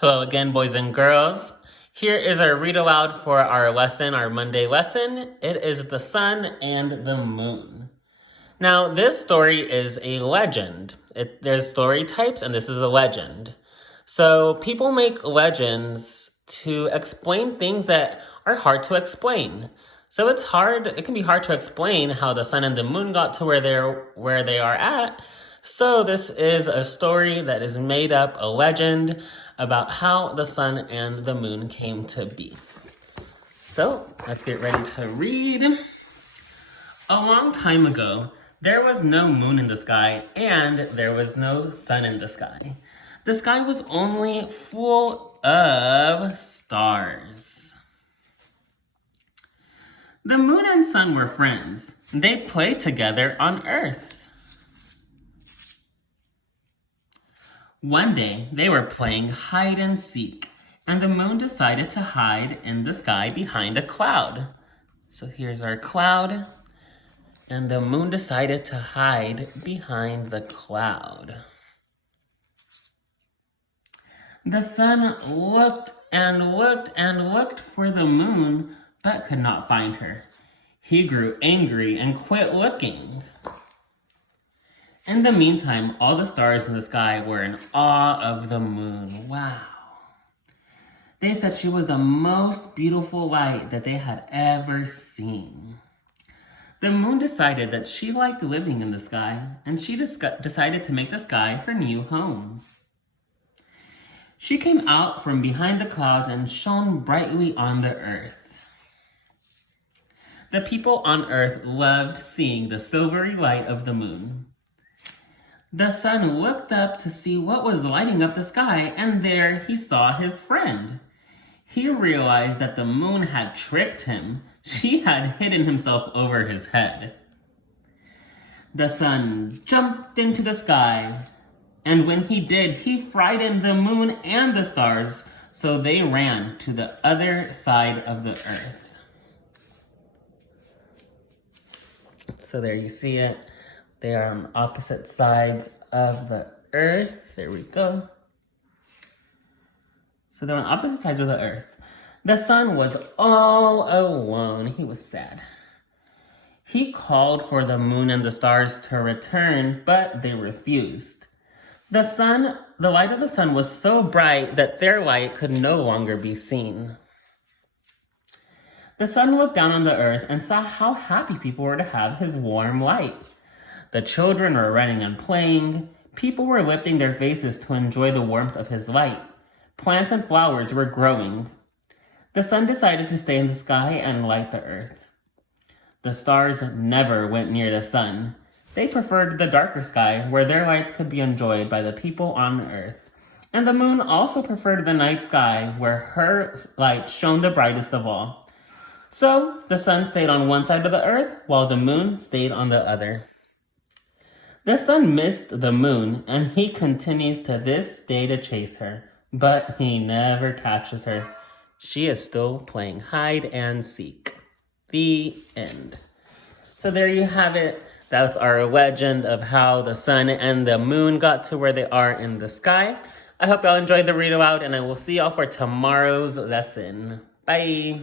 Hello again, boys and girls. Here is our read aloud for our lesson, our Monday lesson. It is the sun and the moon. Now, this story is a legend. There's story types, and this is a legend. So people make legends to explain things that are hard to explain. So it can be hard to explain how the sun and the moon got to where they are at. So this is a story that is made up, a legend about how the sun and the moon came to be. So let's get ready to read. A long time ago, there was no moon in the sky and there was no sun in the sky. The sky was only full of stars. The moon and sun were friends. They played together on Earth. One day, they were playing hide and seek, and the moon decided to hide in the sky behind a cloud. So here's our cloud, and the moon decided to hide behind the cloud. The sun looked and looked and looked for the moon, but could not find her. He grew angry and quit looking. In the meantime, all the stars in the sky were in awe of the moon. Wow. They said she was the most beautiful light that they had ever seen. The moon decided that she liked living in the sky, and she decided to make the sky her new home. She came out from behind the clouds and shone brightly on the earth. The people on earth loved seeing the silvery light of the moon. The sun looked up to see what was lighting up the sky, and there he saw his friend. He realized that the moon had tricked him. She had hidden himself over his head. The sun jumped into the sky, and when he did, he frightened the moon and the stars, so they ran to the other side of the earth. So there you see it. They are on opposite sides of the earth. There we go. So they're on opposite sides of the earth. The sun was all alone. He was sad. He called for the moon and the stars to return, but they refused. The light of the sun was so bright that their light could no longer be seen. The sun looked down on the earth and saw how happy people were to have his warm light. The children were running and playing. People were lifting their faces to enjoy the warmth of his light. Plants and flowers were growing. The sun decided to stay in the sky and light the earth. The stars never went near the sun. They preferred the darker sky, where their lights could be enjoyed by the people on earth. And the moon also preferred the night sky, where her light shone the brightest of all. So the sun stayed on one side of the earth, while the moon stayed on the other. The sun missed the moon, and he continues to this day to chase her, but he never catches her. She is still playing hide and seek. The end. So there you have it. That's our legend of how the sun and the moon got to where they are in the sky. I hope y'all enjoyed the read aloud, and I will see y'all for tomorrow's lesson. Bye.